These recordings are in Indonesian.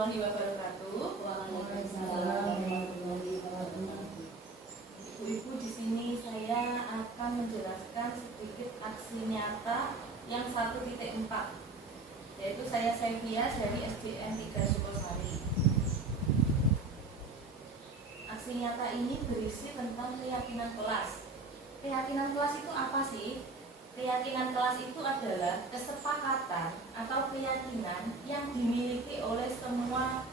warahmatullahi wabarakatuh. Ibu-ibu, di sini saya akan menjelaskan sedikit aksi nyata yang 1.4, yaitu saya Sevia dari SDN 3 Sukosari. Aksi nyata ini berisi tentang keyakinan kelas. Keyakinan kelas itu apa sih? Keyakinan kelas itu adalah kesepakatan atau keyakinan yang dimiliki oleh semua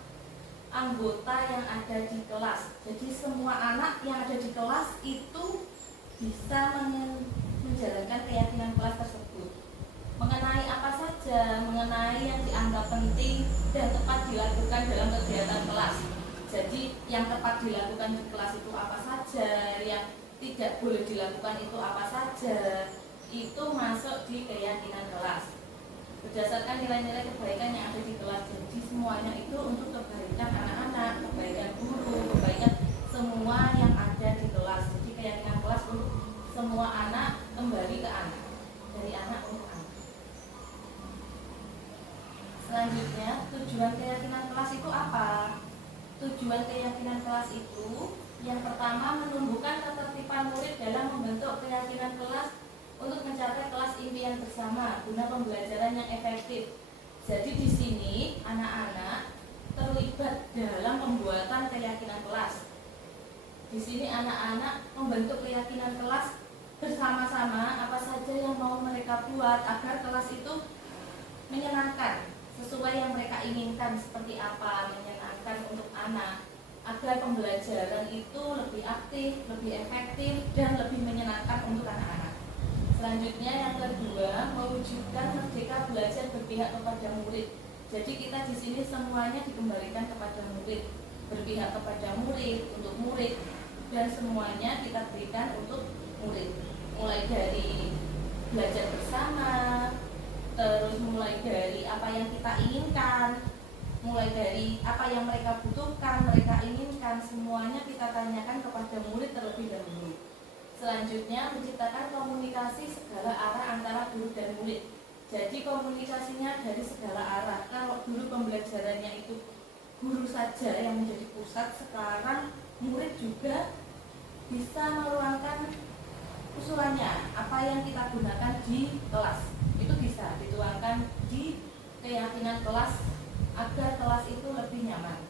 anggota yang ada di kelas. Jadi semua anak yang ada di kelas itu bisa menjalankan keyakinan kelas tersebut. Mengenai apa saja, mengenai yang dianggap penting dan tepat dilakukan dalam kegiatan kelas. Jadi yang tepat dilakukan di kelas itu apa saja, yang tidak boleh dilakukan itu apa saja, itu masuk di keyakinan kelas berdasarkan nilai-nilai kebaikan yang ada di kelas. Jadi semuanya itu untuk kebaikan anak-anak, kebaikan guru, kebaikan semua yang ada di kelas. Jadi keyakinan kelas untuk semua anak kembali ke anak, dari anak untuk anak. Selanjutnya, tujuan keyakinan kelas itu apa? Tujuan keyakinan kelas itu yang pertama, menumbuhkan ketertiban murid dalam membentuk keyakinan kelas untuk mencapai kelas impian bersama guna pembelajaran yang efektif. Jadi di sini anak-anak terlibat dalam pembuatan keyakinan kelas. Di sini anak-anak membentuk keyakinan kelas bersama-sama, apa saja yang mau mereka buat agar kelas itu menyenangkan sesuai yang mereka inginkan, seperti apa menyenangkan untuk anak, agar pembelajaran itu lebih aktif, lebih efektif, dan lebih menyenangkan untuk anak-anak. Selanjutnya yang kedua, mewujudkan merdeka belajar berpihak kepada murid. Jadi kita di sini semuanya dikembalikan kepada murid, berpihak kepada murid, untuk murid, dan semuanya kita berikan untuk murid. Mulai dari belajar bersama, terus mulai dari apa yang kita inginkan, mulai dari apa yang mereka butuhkan, mereka inginkan, semuanya kita tanyakan kepada murid terlebih dahulu. Selanjutnya, menciptakan komunikasi segala arah antara guru dan murid. Jadi komunikasinya dari segala arah. Kalau dulu pembelajarannya itu guru saja yang menjadi pusat, sekarang murid juga bisa meluangkan usulannya. Apa yang kita gunakan di kelas itu bisa dituangkan di keyakinan kelas agar kelas itu lebih nyaman.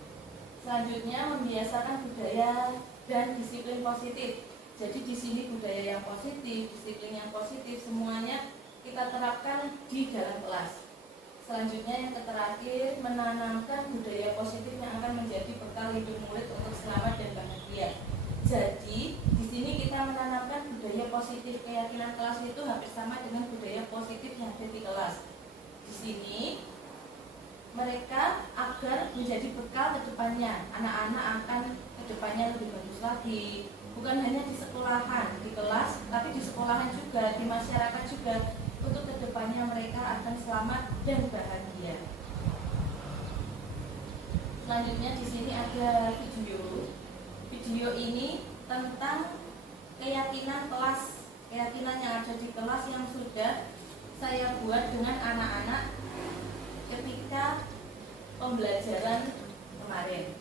Selanjutnya, membiasakan budaya dan disiplin positif. Jadi di sini budaya yang positif, disiplin yang positif, semuanya kita terapkan di dalam kelas. Selanjutnya yang terakhir, menanamkan budaya positif yang akan menjadi bekal hidup murid untuk selamat dan bahagia. Jadi di sini kita menanamkan budaya positif. Keyakinan kelas itu hampir sama dengan budaya positif yang ada di kelas. Di sini mereka agar menjadi bekal ke depannya. Anak-anak akan ke depannya lebih bagus lagi. Bukan hanya di sekolahan, di kelas, tapi di sekolahan juga, di masyarakat juga. Untuk kedepannya mereka akan selamat dan bahagia. Selanjutnya di sini ada video. Video ini tentang keyakinan kelas, keyakinan yang ada di kelas yang sudah saya buat dengan anak-anak ketika pembelajaran kemarin.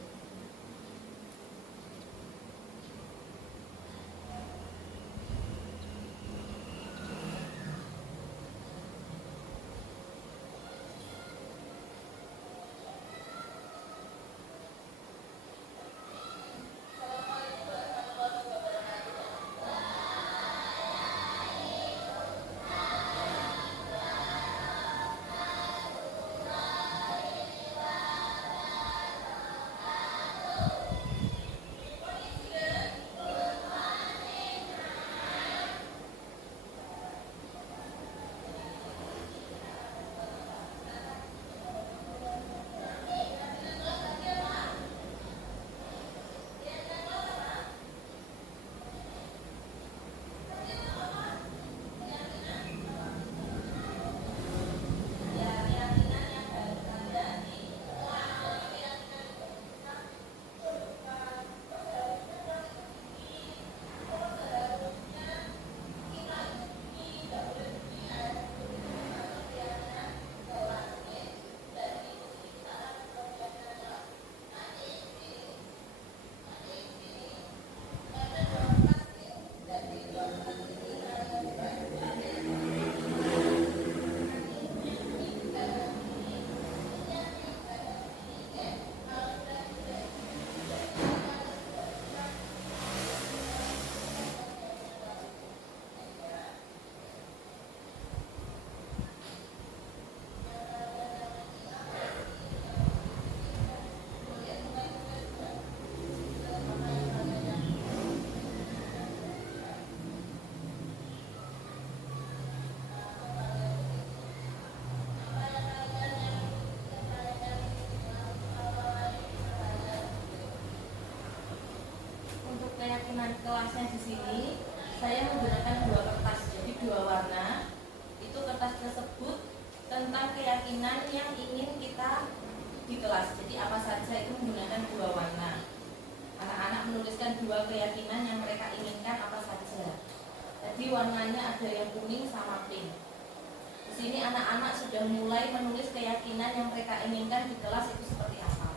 keyakinan kelasnya di sini, saya menggunakan dua kertas, jadi dua warna. Itu kertas tersebut tentang keyakinan yang ingin kita di kelas. Jadi apa saja itu menggunakan dua warna. Anak-anak menuliskan dua keyakinan yang mereka inginkan apa saja. Jadi warnanya ada yang kuning sama pink. Di sini anak-anak sudah mulai menulis keyakinan yang mereka inginkan di kelas itu seperti apa.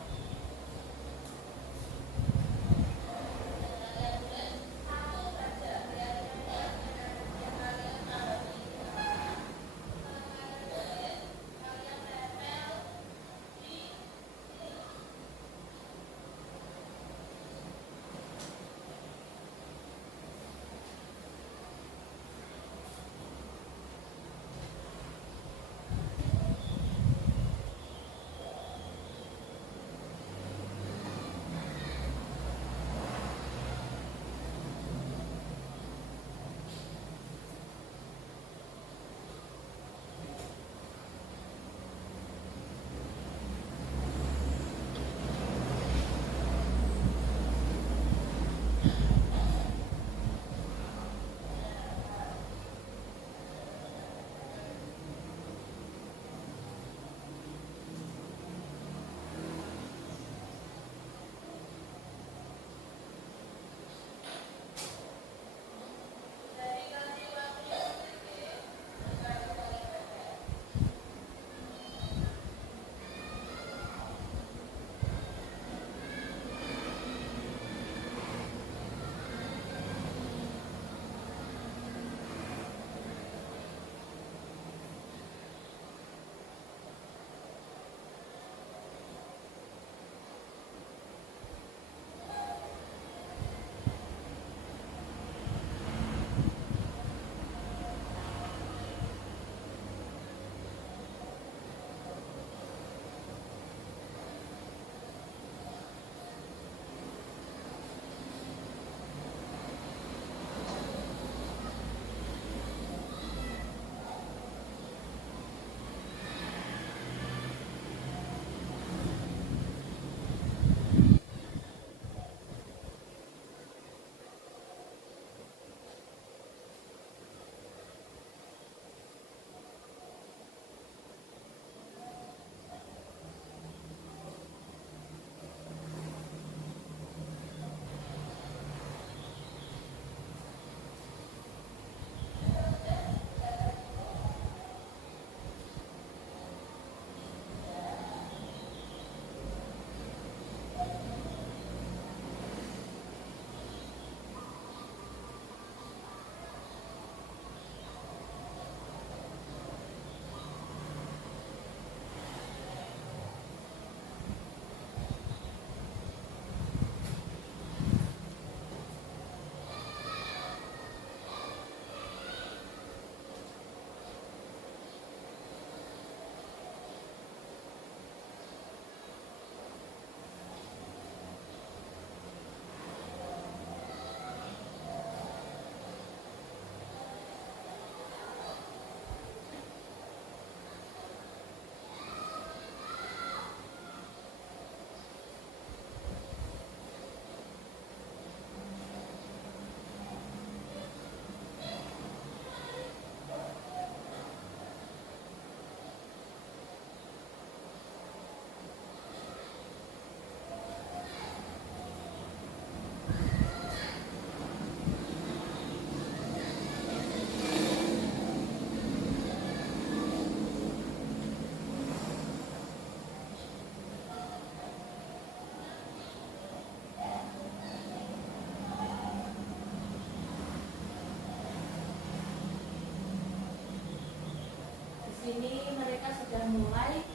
Sini mereka sudah mulai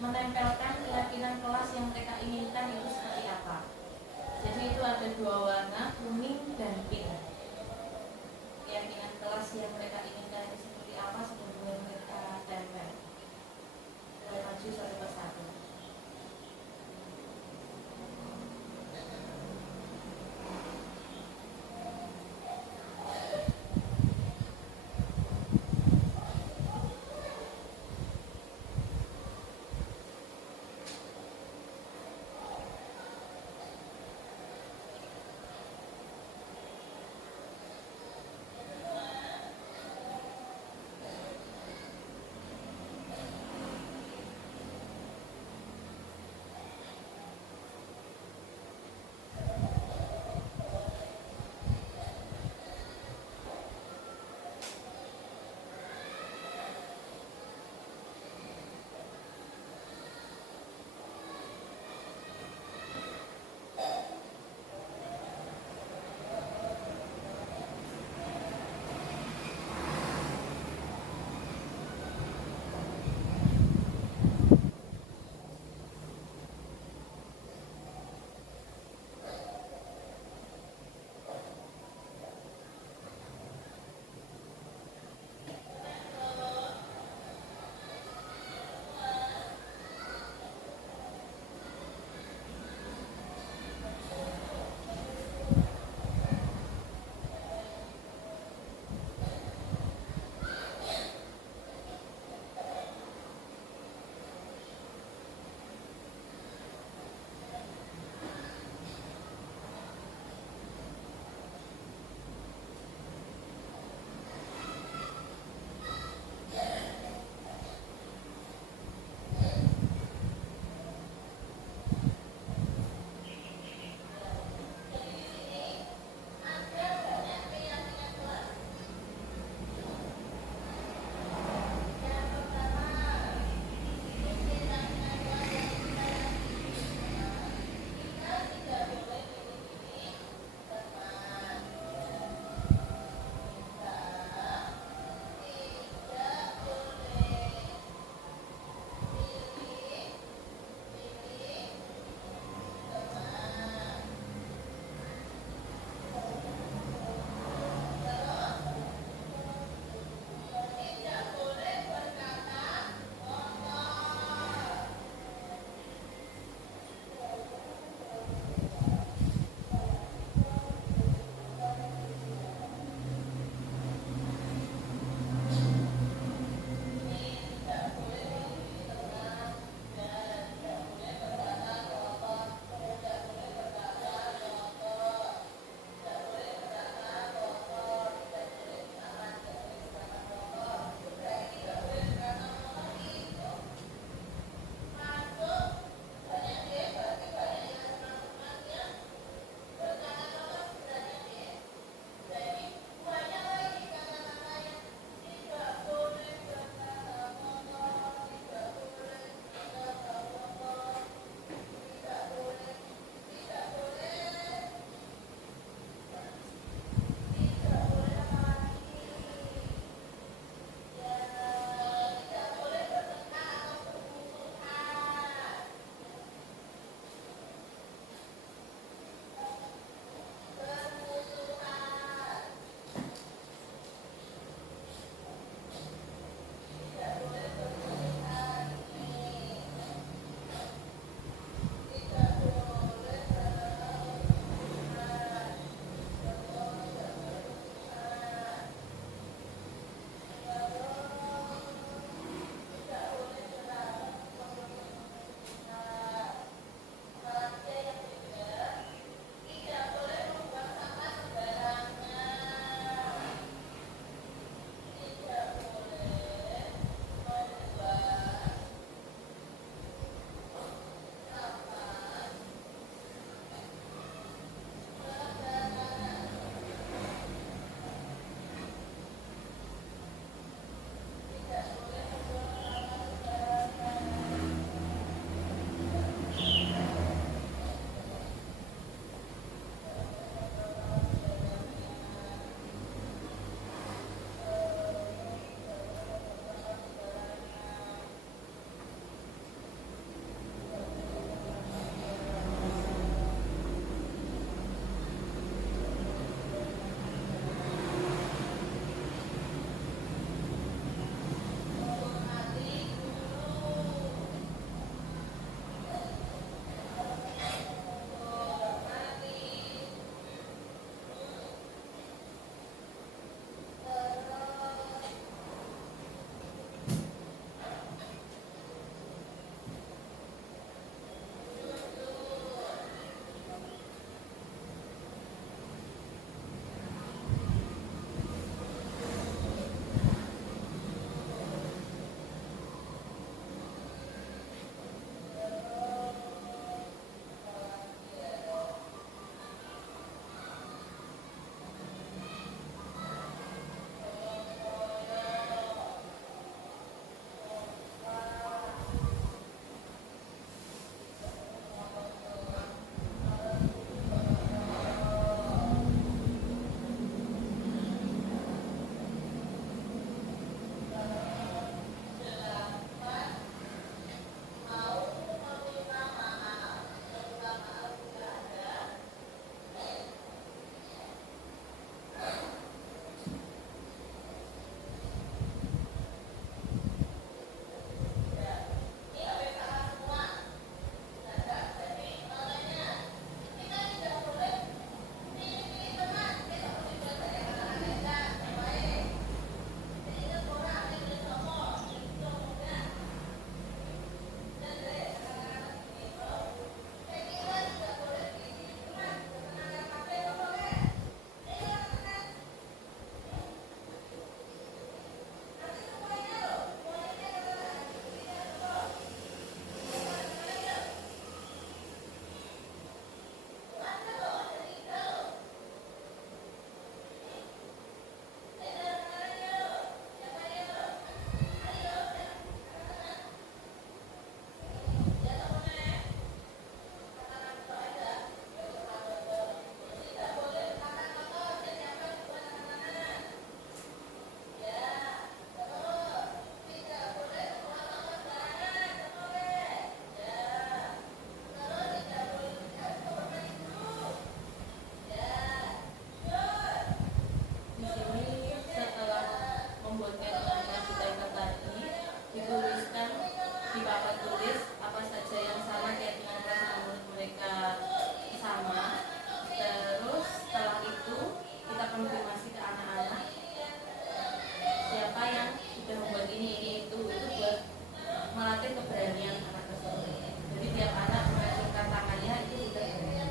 menempelkan keyakinan kelas yang mereka inginkan itu seperti apa. Jadi itu ada dua warna, kuning dan pink. Keyakinan kelas yang mereka inginkan itu seperti apa sebelum mereka tempel. Mulai maju satu persatu. membuat keyakinan kelas di tempat tadi, dituliskan di papan tulis apa saja yang sama keyakinan kelas menurut mereka sama. Terus setelah itu kita konfirmasi ke anak-anak siapa yang sudah membuat ini itu buat melatih keberanian anak tersebut. Jadi tiap anak mengajukan tangannya itu sudah berani.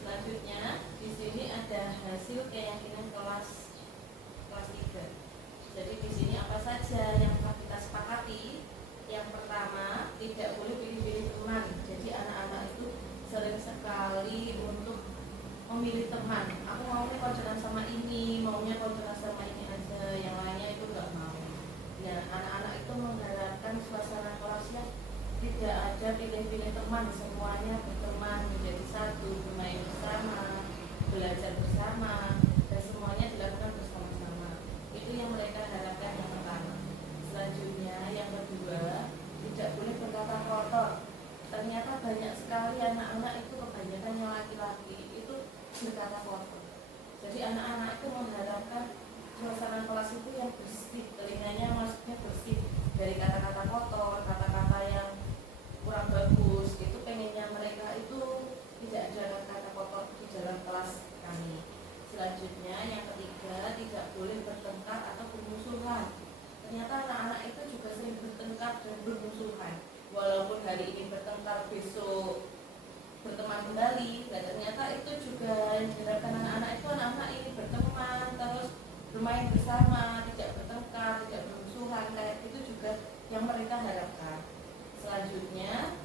Selanjutnya di sini ada hasil keyakinan kelas 3. Jadi di sini apa saja yang telah kita sepakati? Yang pertama, tidak boleh pilih-pilih teman. Jadi anak-anak itu sering sekali untuk memilih teman. Aku maunya konconan sama ini, maunya konconan sama ini aja, yang lainnya itu enggak mau. Nah, anak-anak itu mengharapkan suasana kelasnya tidak ada pilih-pilih teman, semuanya berteman menjadi satu, bermain bersama, belajar bersama, dan semuanya dilakukan bersama-sama. Itu yang mereka harapkan yang pertama. Selanjutnya yang kedua, tidak boleh berkata kotor. Ternyata banyak sekali anak-anak itu, kebanyakan yang laki-laki itu berkata kotor. Jadi anak-anak itu mengharapkan suasana kelas itu yang bersih, telinganya maksudnya bersih dari kata-kata kotor, kata-kata yang kurang bagus. Itu pengennya mereka itu tidak ada kata kotor di dalam kelas kami. Selanjutnya yang ketiga, tidak boleh bertengkar atau bermusuhan. Ternyata anak-anak itu juga sering bertengkar dan bermusuhan. Walaupun hari ini bertengkar, besok berteman kembali. Dan ternyata itu juga yang diharapkan anak-anak itu, anak-anak ini berteman terus bermain bersama, tidak bertengkar, tidak bermusuhan. Kayak itu juga yang mereka harapkan. Selanjutnya,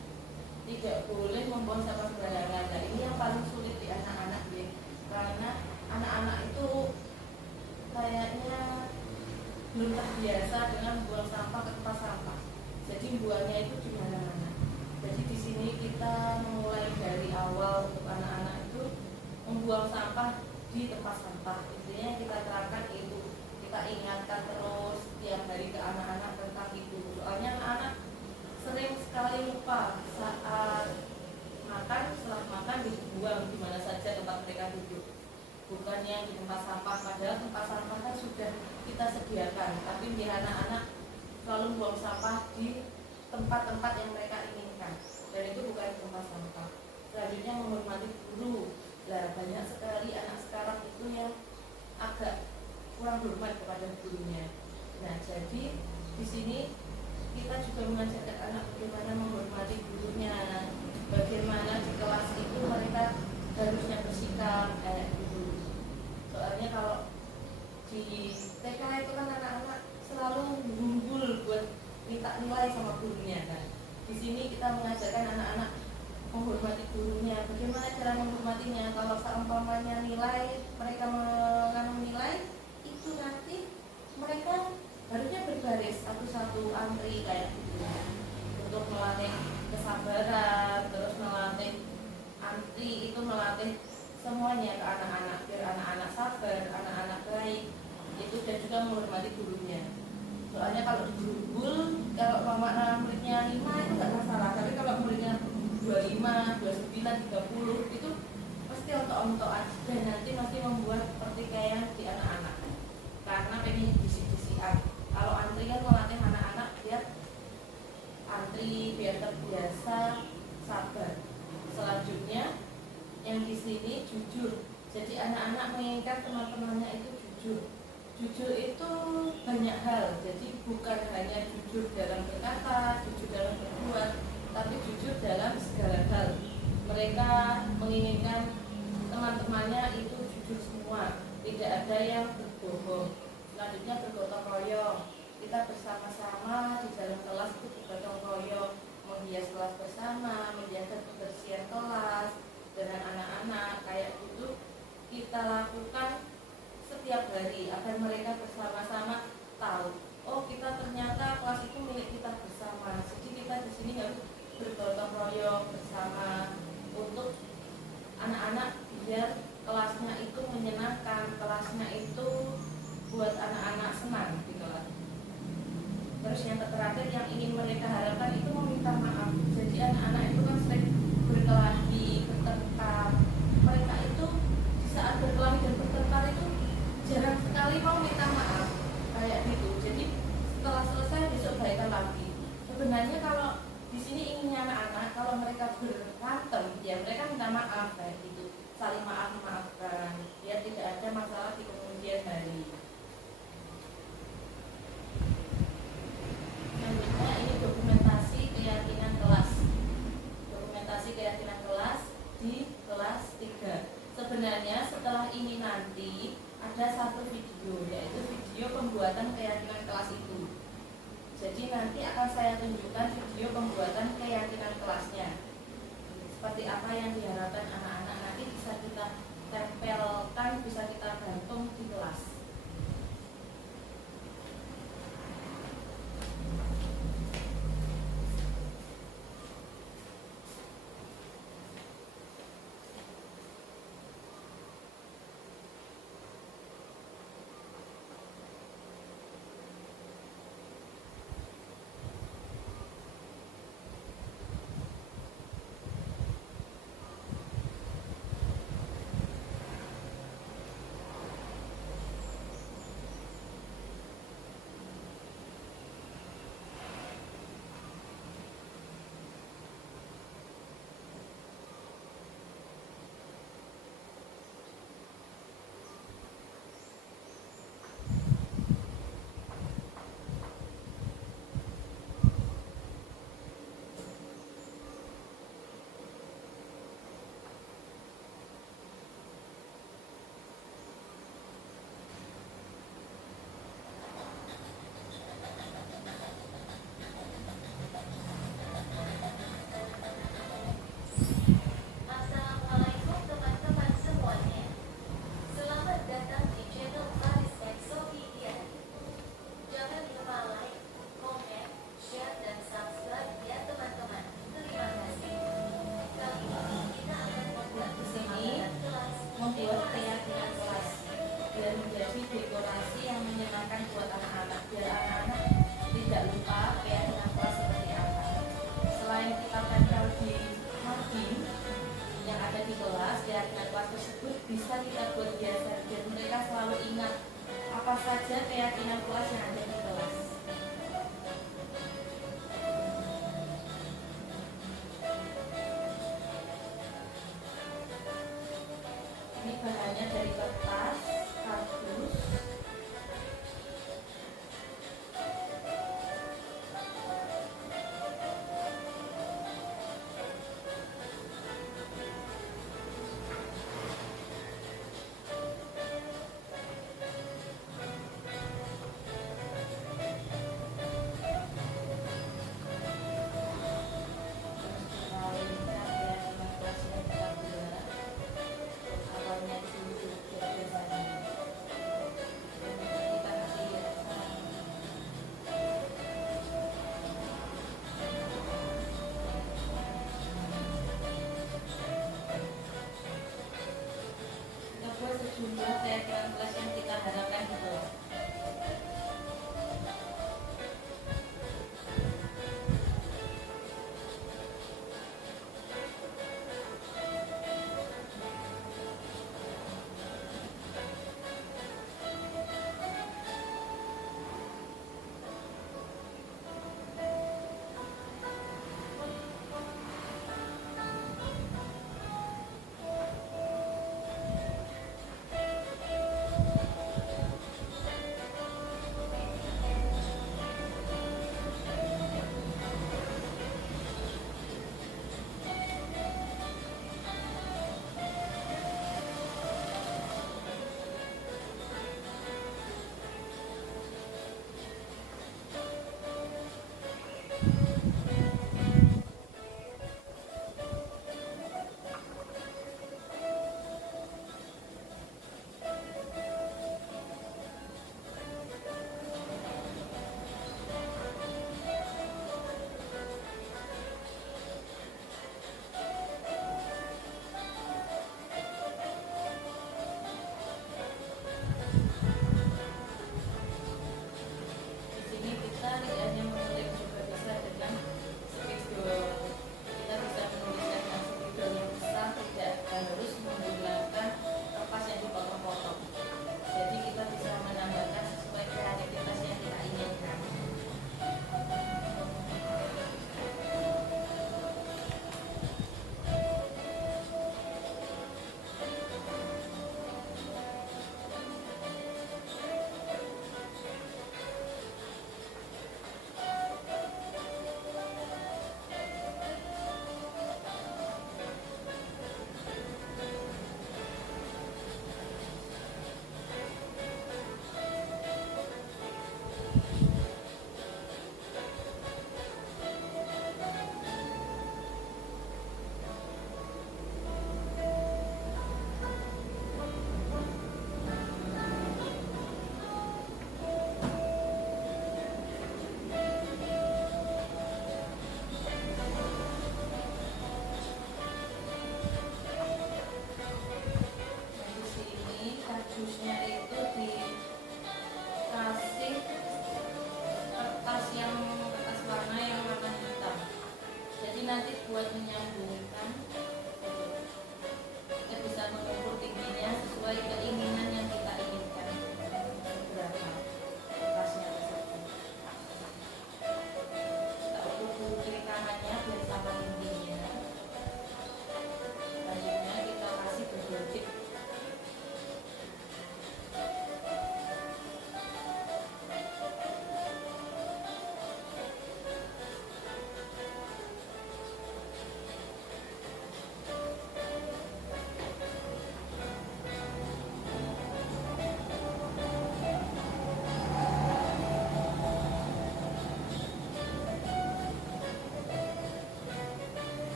tidak boleh membuang sampah sembarangan. Nah, ini yang paling sulit di anak-anak ya. Karena anak-anak itu kayaknya belum terbiasa dengan buang sampah ke tempat sampah. Jadi buangnya itu di mana-mana. Jadi di sini kita mulai dari awal untuk anak-anak itu membuang sampah di tempat sampah. Intinya kita terapkan itu, kita ingatkan terus tiap hari ke anak-anak tentang itu. Soalnya anak-anak sering sekali lupa saat makan, setelah makan dibuang di mana saja tempat mereka duduk. Bukan yang di tempat sampah, padahal tempat sampah kan sudah kita sediakan. Tapi biar anak-anak selalu buang sampah di tempat-tempat yang mereka inginkan. Dan itu bukan di tempat sampah. Selanjutnya menghormati guru. Lah banyak sekali anak sekarang itu yang agak kurang hormat kepada gurunya. Nah, jadi di sini kita juga mengajarkan anak bagaimana menghormati gurunya, bagaimana di kelas itu mereka harusnya bersikap kayak gitu. Soalnya kalau di TK itu kan anak-anak selalu unggul buat minta nilai sama gurunya kan. Di sini kita mengajarkan anak-anak menghormati gurunya. Bagaimana cara menghormatinya? Kalau seumpamanya nilai, mereka menanam nilai, itu nanti mereka harusnya berbaris satu-satu antri kayak gitu untuk melatih kesabaran, terus melatih antri, itu melatih semuanya ke anak-anak biar anak-anak sabar, anak-anak baik itu, dan juga menghormati gurunya. Soalnya kalau digurul, kalau muridnya 5 itu nggak masalah, tapi kalau muridnya 25, 29, 30 itu pasti ontok-ontokan dan nanti masih membuat pertikaian di anak-anak karena pengen bisik-bisikan. Kalau antri kan melatih anak-anak biar antri, biar terbiasa sabar. Selanjutnya yang di sini jujur. Jadi anak-anak menginginkan teman-temannya itu jujur. Jujur itu banyak hal, jadi bukan hanya jujur dalam berkata, jujur dalam berbuat, tapi jujur dalam segala hal. Mereka menginginkan teman-temannya itu jujur semua, tidak ada yang berbohong. Selanjutnya bergotong royong. Kita bersama-sama di dalam kelas itu bergotong royong, menghias kelas bersama, menjaga kebersihan kelas dengan anak-anak, kayak gitu kita lakukan setiap hari agar mereka bersama-sama tahu, oh kita ternyata kelas itu milik kita bersama. Jadi kita di sini harus bergotong royong bersama untuk anak-anak biar kelasnya itu menyenangkan, kelasnya itu buat anak-anak senang di kelas. Terus yang terakhir yang ingin mereka harapkan itu meminta maaf. Jadi anak-anak itu kan sering berkelahi, bertengkar. Mereka itu di saat berkelahi dan bertengkar itu jarang sekali mau minta maaf kayak gitu. Jadi setelah selesai besok baikan lagi. Sebenarnya kalau di sini inginnya anak-anak kalau mereka berantem ya mereka minta maaf kayak gitu, saling maafkan biar tidak ada masalah di kemudian hari. Selanjutnya ini dokumentasi keyakinan kelas. Dokumentasi keyakinan kelas di kelas 3. Sebenarnya setelah ini nanti ada satu video, yaitu video pembuatan keyakinan kelas itu. Jadi nanti akan saya tunjukkan video pembuatan keyakinan kelasnya. Seperti apa yang diharapkan anak-anak, nanti bisa kita tempelkan, bisa kita gantung di kelas. Bisa kita buat biasa dan mereka selalu ingat apa saja keyakinan kelas yang ada di kelas. Ini bahannya dari kertas, kardus, sejumlah keyakinan kelas yang kita harapkan gitu.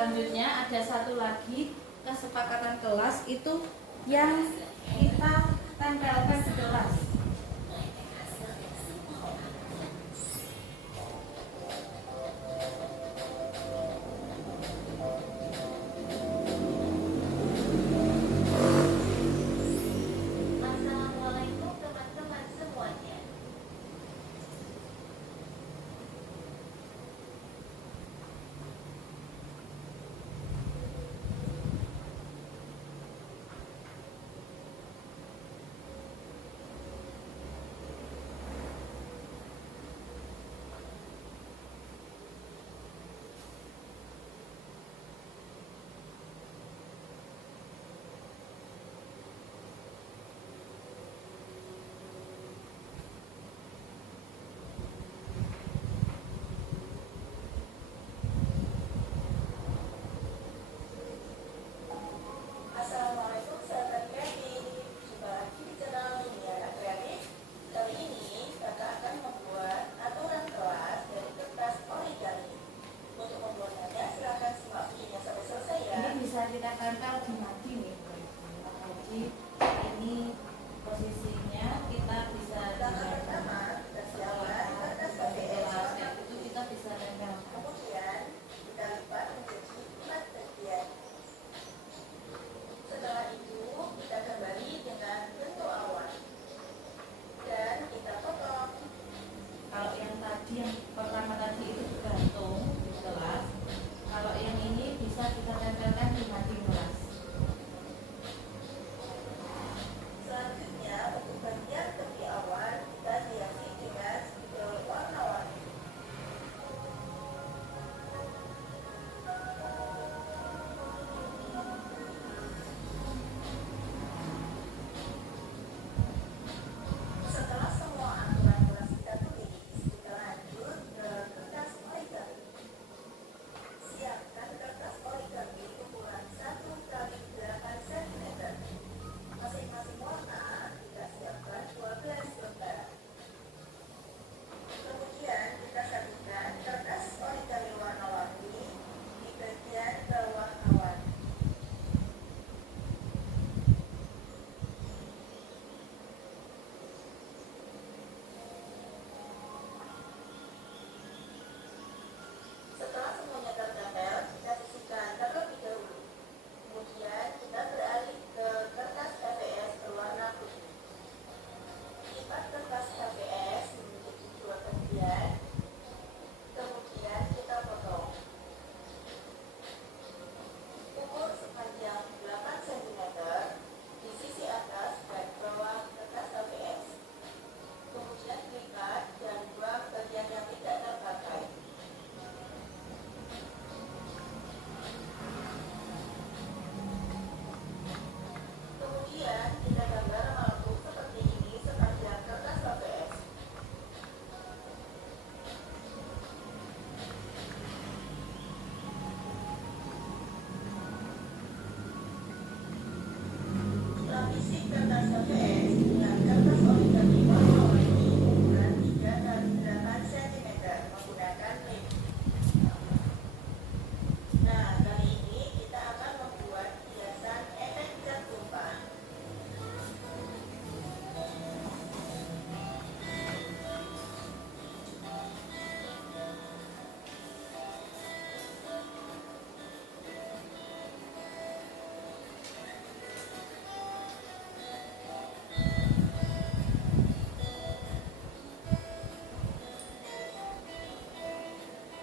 Selanjutnya ada satu lagi kesepakatan kelas itu yang kita tempelkan di kelas. Assalamualaikum teman-teman semuanya. Assalamualaikum sahabat kreatif. Jumpa lagi di channel Dunia Anak Kreatif. Kali ini kakak akan membuat aturan kelas dari kertas origami. Untuk membuatnya silahkan simak videonya sampai selesai ya. Ini bisa kita tempel di mati nih. Jadi ini posisinya kita bisa Langkah pertama, kita siapkan kertas KPS warna itu kita bisa tempel. kemudian kita lipat menjadi 4 bagian. Setelah itu kita kembali dengan bentuk awan dan kita potong. Kalau yang tadi yang pertama tadi itu digantung di kelas. Kalau yang ini bisa kita tempelkan di mading kelas. Selanjutnya untuk bagian tepi awan kita hiasi dengan spidol warna-warni. Setelah semua aturan kelas kita tulis, kita lanjut ke kertas origami. Siapkan kertas origami ukuran 1 kali 8 cm. Masing-masing warna kita siapkan 12 lembar. Kemudian kita satukan kertas origami warna-warni di bagian bawah awan. Setelah semuanya tertempel, kita sisihkan terlebih dahulu. Kemudian kita beralih ke kertas KPS berwarna putih. Lipat kertas KPS menjadi 2 bagian. Kemudian kita potong. Ukur sepanjang 8 cm di sisi atas dan bawah kertas KPS. Kemudian lipat dan buang bagian yang tidak terpakai. Kemudian kita gambar maluk seperti ini sepanjang kertas KPS. Lapisi kertas KPS dengan kertas origami warna-warni ukuran 3 kali 8 cm menggunakan lem. Nah, kali ini kita akan membuat hiasan efek cat tumpah.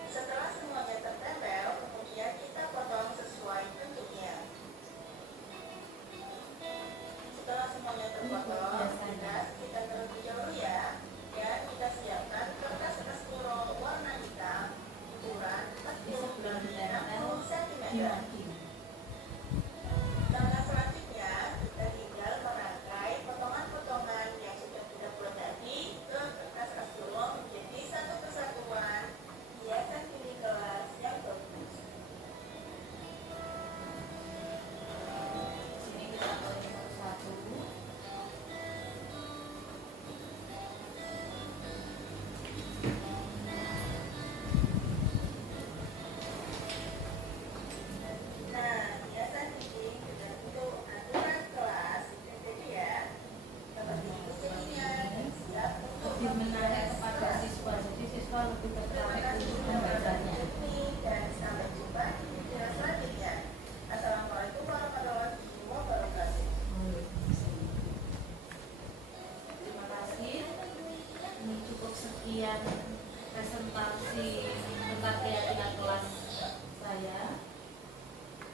Setelah semuanya tertempel, kemudian kita potong sesuai bentuknya. Setelah semuanya terpotong, kita terlebih dahulu ya. Dan kita siapkan kertas kasturo warna hitam ukuran 40 kali 60 cm. Di mading. Langkah selanjutnya, kita tinggal merangkai potongan-potongan yang sudah kita buat tadi ke kertas kasturo menjadi satu kesatuan hiasan mini kelas yang bagus. Sini kita tulis satu-satu.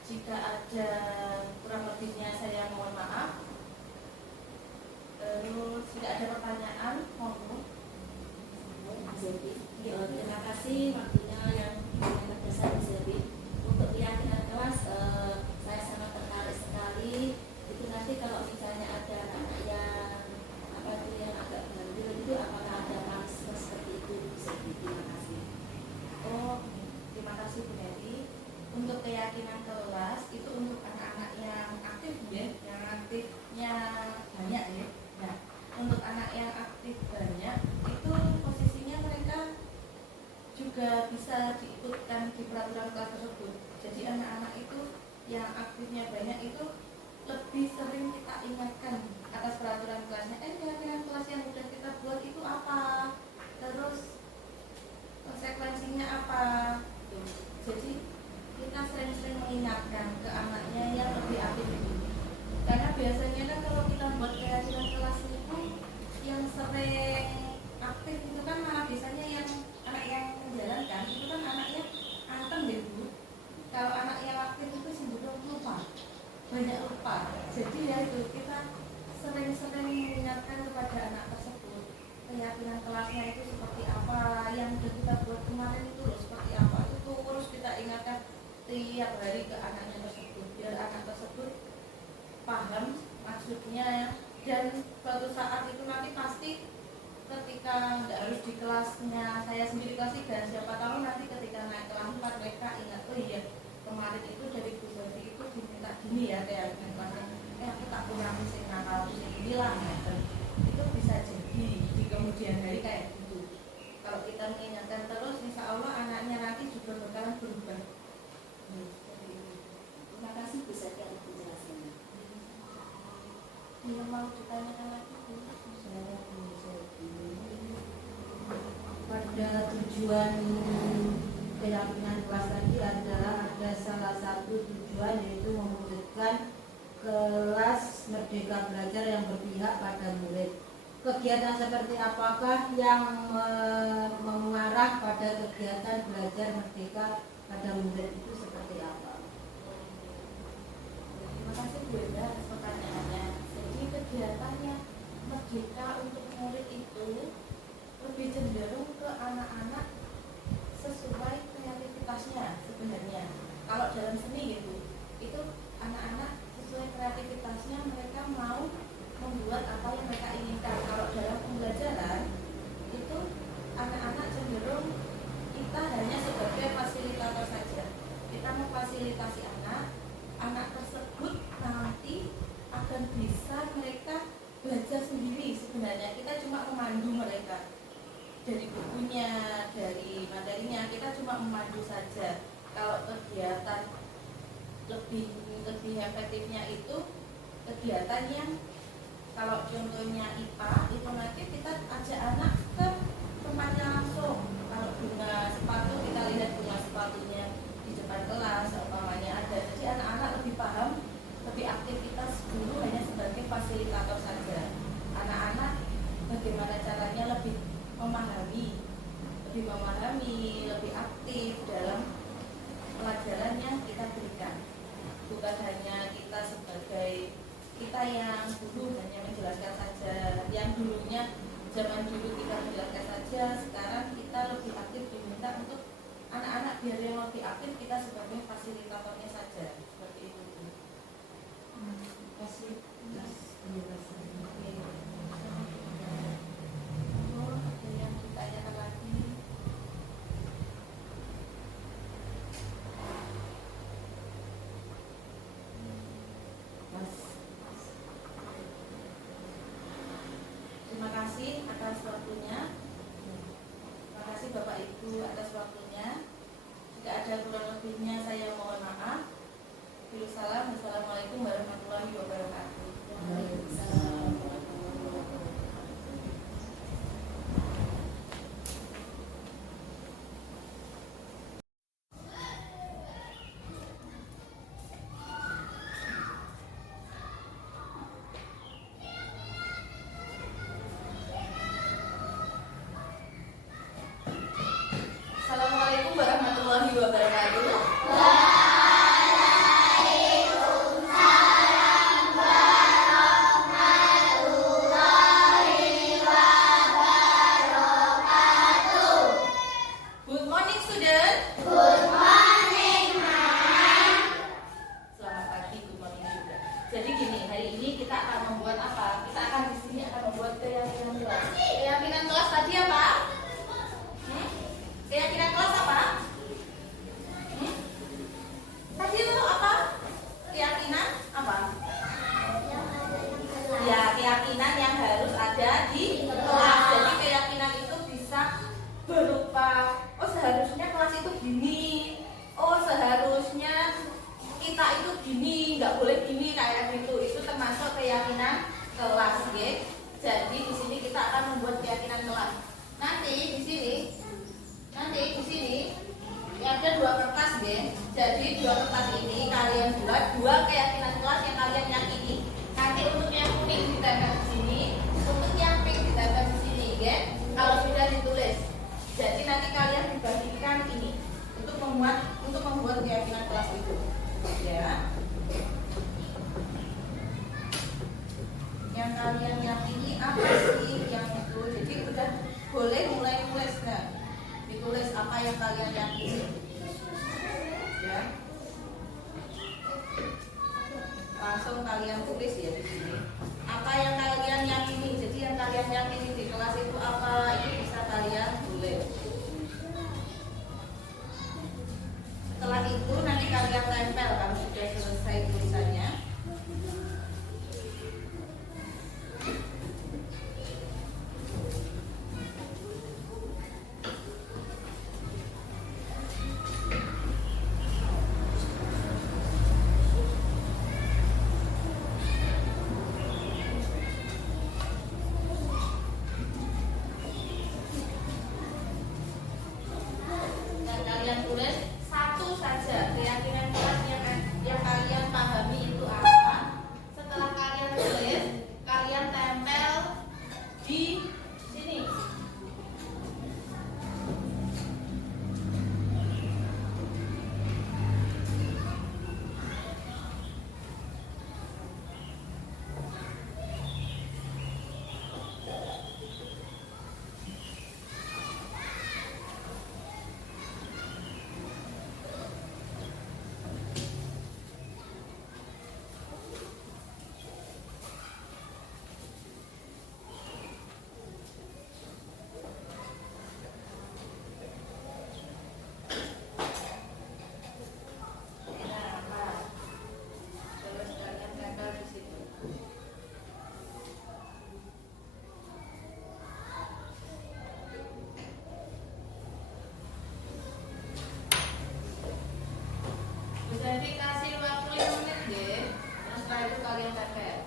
Jika ada kurang lebihnya saya mohon maaf. Terus tidak ada pertanyaan, mohon. Terima kasih waktunya yang besar Zebi. Untuk keyakinan kelas saya sangat tertarik sekali. Itu nanti kalau misalnya ada anak yang yang agak bandel itu apakah ada mekanisme seperti itu Zebi? Terima kasih. Oh, terima kasih Bu Neti. Untuk keyakinan kelas itu untuk anak-anak yang aktif ya, yang aktifnya banyak ya. Nah, untuk anak yang aktif banyak itu posisinya mereka juga bisa diikutkan di peraturan kelas tersebut. Jadi anak-anak itu yang aktifnya banyak itu lebih sering kita ingatkan atas peraturan kelasnya. Keyakinan kelas yang sudah kita buat itu apa? Terus konsekuensinya apa? Jadi kita sering-sering mengingatkan ke anaknya yang lebih aktif ini. Karena biasanya kan kalau kita buat keyakinan kelas itu yang sering aktif itu kan malah biasanya yang anak yang menjalankan itu kan anaknya anteng deh Bu. Kalau anak yang aktif itu cenderung lupa, banyak lupa. Jadi ya itu kita sering-sering mengingatkan kepada anak tersebut keyakinan kelasnya itu seperti apa, yang sudah kita buat kemarin itu loh seperti apa, itu terus kita ingatkan tiap hari ke anaknya tersebut biar anak tersebut paham maksudnya ya. Dan suatu saat itu nanti pasti ketika nggak harus di kelasnya saya sendiri kelas 3, siapa tahu nanti ketika naik kelas 4 mereka ingat, oh iya kemarin itu dari Bu Zofi itu diminta gini ya kayak kelasnya, aku tak punya sing nakal sing inilah gitu. Itu bisa jadi di kemudian hari kayak gitu. Kalau kita mengingatkan terus, insya Allah anaknya nanti juga bakalan berubah. Terima kasih Bu Zebi atas penjelasannya. Yang mau ditanyakan lagi Bu? Pada tujuan keyakinan kelas tadi adalah ada salah satu tujuan yaitu mewujudkan kelas merdeka belajar yang berpihak pada murid. Kegiatan seperti apakah yang mengarah pada kegiatan belajar merdeka pada murid itu seperti apa? Terima kasih Bu Enda atas pertanyaannya. Jadi kegiatannya merdeka untuk murid itu lebih cenderung ke anak-anak sesuai kreativitasnya sebenarnya. Kalau dalam seni gitu, itu anak-anak sesuai kreativitasnya mereka mau membuat apa yang mereka inginkan. Kalau dalam pembelajaran itu anak-anak cenderung kita hanya sebagai fasilitator saja. Kita memfasilitasi anak tersebut nanti akan bisa mereka belajar sendiri. Sebenarnya kita cuma memandu mereka dari bukunya, dari materinya, kita cuma memandu saja. Kalau kegiatan lebih efektifnya itu kegiatan yang kalau contohnya IPA itu nanti kita ajak anak ke tempatnya langsung. Kalau bunga sepatu kita lihat bunga sepatunya di depan kelas umpamanya ada. Jadi anak-anak lebih paham, lebih aktivitas dulu hanya sebagai fasilitator saja. Anak-anak bagaimana caranya lebih memahami, lebih aktif dalam pelajaran yang kita berikan. Bukan hanya kita sebagai kita yang dulu hanya menjelaskan saja, yang dulunya zaman dulu kita menjelaskan saja, sekarang kita lebih aktif diminta untuk anak-anak biar yang lebih aktif kita sebagai fasilitatornya saja, seperti itu. Terima kasih atas penjelasannya. Oh, ada yang ditanyakan lagi? Terima kasih atas waktunya. Terima kasih Bapak Ibu atas waktunya. Jika ada kurang lebihnya saya mohon maaf. Salam. Wassalamualaikum warahmatullahi wabarakatuh. Waalaikumsalam. kita itu gini, nggak boleh gini kayak gitu. Itu termasuk keyakinan kelas, ya. Jadi di sini kita akan membuat keyakinan kelas. Nanti di sini ada 2 kertas, ya. Jadi 2 kertas ini kalian buat 2 keyakinan kelas yang kalian yakini. Nanti untuk yang kuning ditempel di sini, untuk yang pink ditempel di sini, ya. Kalau sudah ditulis. Jadi nanti kalian dibagikan ini untuk membuat keyakinan kelas itu, ya. Yang kalian yakini apa sih yang itu? Jadi udah boleh mulai nulis, nah. Ditulis apa yang kalian yakini, ya. Langsung kalian tulis ya di sini. Apa yang kalian yakini? Jadi yang kalian yakini di kelas itu apa? Itu bisa kalian tulis. Setelah itu nanti kalian tempel kalau sudah selesai tulisannya. Dan kalian tulis satu saja keyakinan kelas yang kalian pahami itu apa. Setelah kalian tulis, kalian tempel di sini. Nah, terus kalian tempel di situ. Bisa dikasih waktu 5 menit deh. Nah, setelah itu kalian tempel.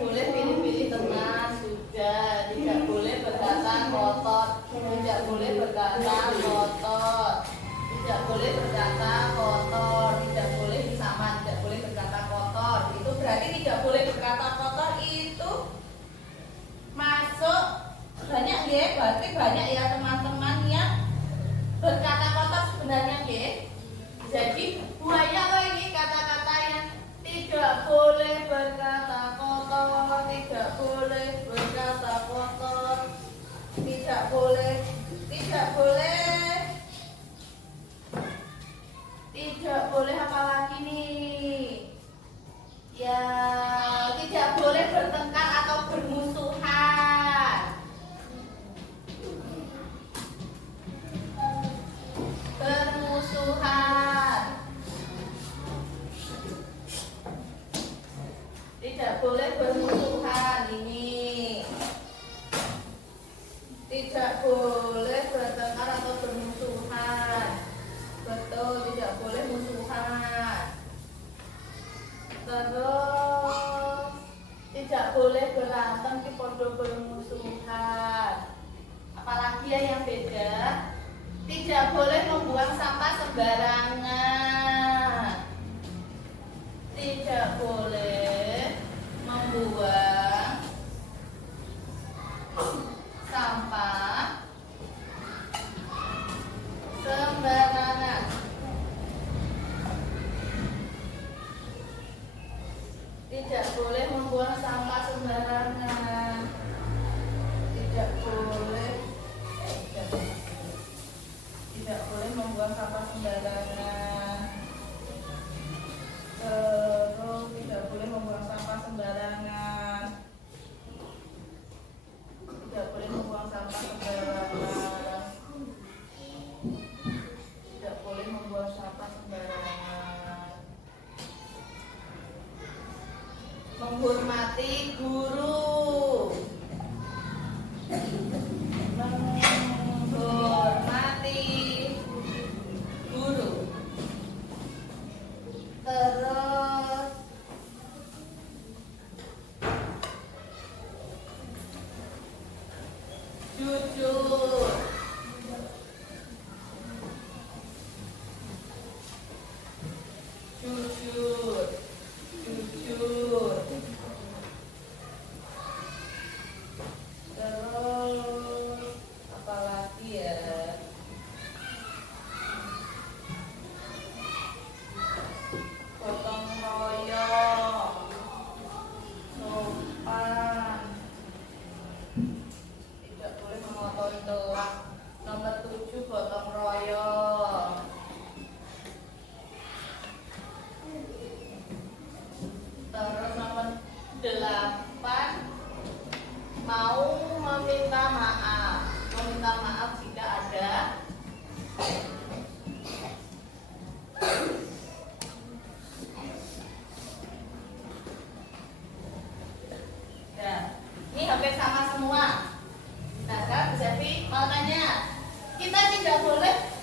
boleh pilih-pilih teman, sudah. Tidak boleh berkata kotor, tidak boleh berkata kotor, tidak boleh berkata kotor, tidak boleh sama, tidak boleh berkata kotor. Itu berarti tidak boleh berkata kotor itu masuk banyak ya, berarti banyak ya teman-teman yang berkata kotor sebenarnya ya. Jadi buaya loh ini kata-kata yang tidak boleh berkata kotor, tidak boleh berkata kotor, tidak boleh, tidak boleh, tidak boleh apa lagi nih? Ya, tidak boleh bertengkar atau bermusuhan. Bermusuhan. Tidak boleh bermusuhan ini. Tidak boleh bertengkar atau bermusuhan. Betul, tidak boleh musuhan. Terus tidak boleh berantem di pondok bermusuhan. Apalagi ya yang beda? Tidak boleh membuang sampah sembarangan. Tidak boleh membuang sampah sembarangan. Tidak boleh membuang sampah sembarangan. Tidak boleh. Tidak boleh membuang sampah sembarangan. Terus tidak boleh membuang sampah sembarangan. Tidak boleh membuang sampah sembarangan. Tidak boleh membuang sampah sembarangan. Menghormati guru. Menghormati guru. Terus jujur. Jujur. Jujur. Terus apa lagi ya? Gotong royong, sopan, tidak boleh mengotori telak. Nomor 7 gotong royong. Terus nomor 8 mau meminta maaf. Meminta maaf jika ada ya, ini hampir sama semua. Nah, sekarang Bu Sevi mau tanya, kita tidak boleh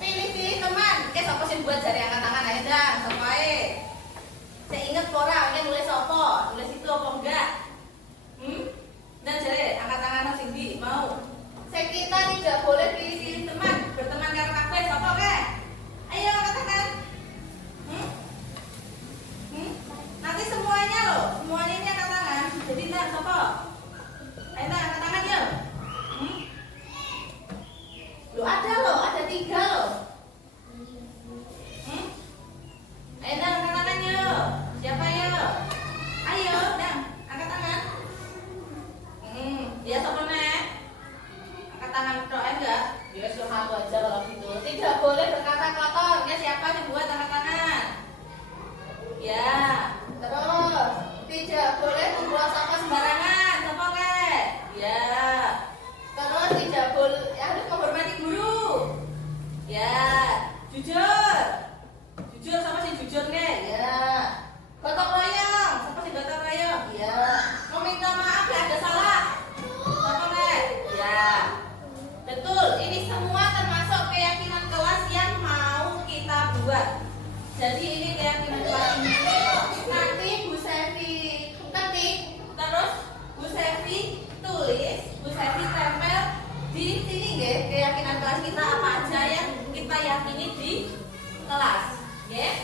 pilih-pilih teman. Oke, siapa sih buat jari angkat tangan aja, siapa saya ingat orang yang nulis apa, nulis itu apa enggak? Dan jari angkat tangan sing di mau. Saya kita tidak boleh pilih-pilih teman, berteman karo kabeh siapa ke? Ayo angkat tangan. Nanti semuanya loh, semuanya ini angkat tangan. Jadi nak siapa? Ayo nak angkat tangan yuk. Lo ada loh, ada 3 loh. Ayo nak angkat tangan yuk. Siapa yuk? Ayo, dang, angkat tangan. Ya siapa nek? Angkat tangan tok enggak? Ya suruh aku aja kalau gitu. Tidak boleh berkata kotor. Ya siapa yang buat angkat tangan? Ya. Terus tidak boleh membuang sampah sembarangan. Siapa ke? Ya. Terus tidak boleh harus menghormati guru. Ya. Jujur. Jujur sama sih jujur ke? Ya. Jadi tempel di sini nggih, keyakinan kelas kita apa aja yang kita yakini di kelas, nggih.